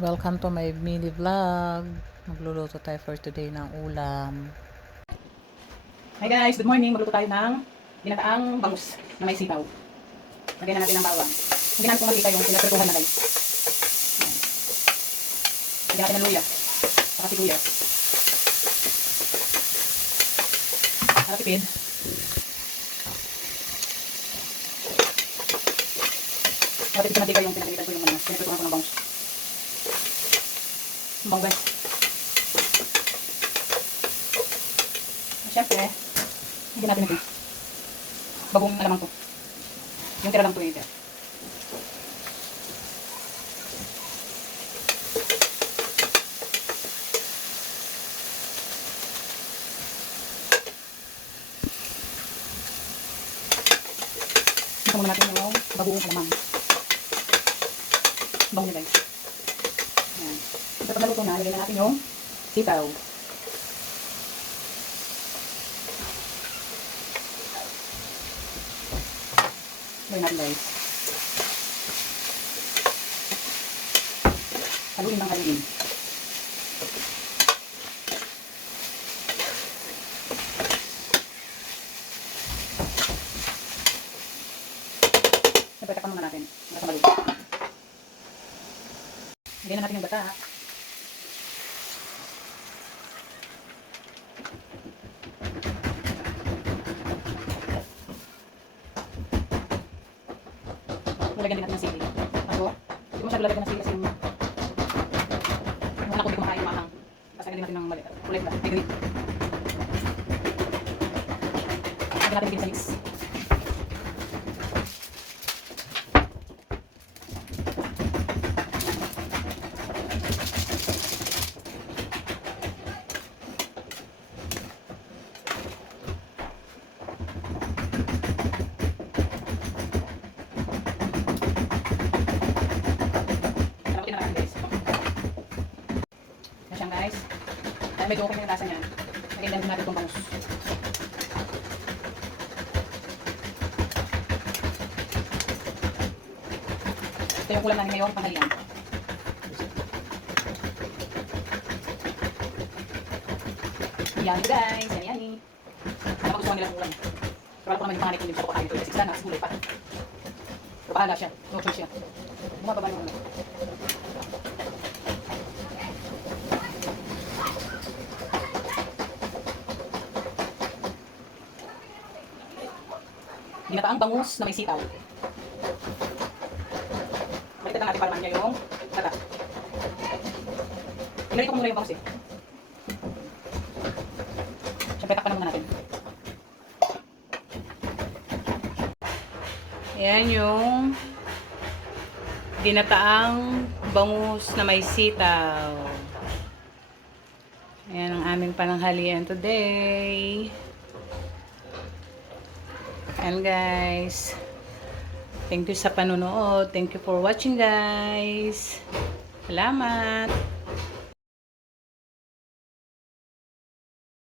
Welcome to my mini vlog. Magluluto tayo for today ng ulam. Hi guys, good morning. Magluto tayo ng ginataang bangus na may sitaw. Lagyan na natin ng bawang. Ang ginamit kong mantika yung pinagprituhan na guys. Lagyan natin ng luya. Saka sibuyas. Para tipid. Para tipid sa mantika yung pinagprituhan ko yung pinagprituhan ko ng bangus. Ang bangus guys. Siyempre, hindi natin ito. Bagong alamang to. Yung tira lang to yung tira. Ito muna natin yung bagong alamang. Bagong niya guys. Ayan. Ito pag naluto na, lagyan na natin yung sitaw. Lagyan natin guys. Haluin ng haluin. Siyempre takpan muna natin. Hanggang sa maluto. Lagyan na natin yung bata. Lagyan din natin ng sili. Ako, hindi ko masyado lalagyan ng sili kasi yung anak ko hindi kumakain mahang. Kasi lagyan natin ng ulit na. Ay, green. Lagyan natin din sa mix. Guys. Dahil medyo okay na yung lasa niya, lagyan din natin itong bangus. Ito yung ulam namin ngayon, panghalian. Yan guys, yan. Alam ko gusto nila ng ulam. Pero alam ko naman yung panganay ko, hindi ko kakain ito. Kasi sana, kasi gulay pa. Pero bahala siya, no choice siya. Bumababa yung ulam. Ginataang bangus na may sitaw. Baliktad lang natin para manya yung gata. Inarito ko muna yung bangus eh. Siyempre takpan muna natin. Ayan yung ginataang bangus na may sitaw. Ayan ang aming pananghalian today. And guys, thank you sa panonood. Thank you for watching guys. Salamat.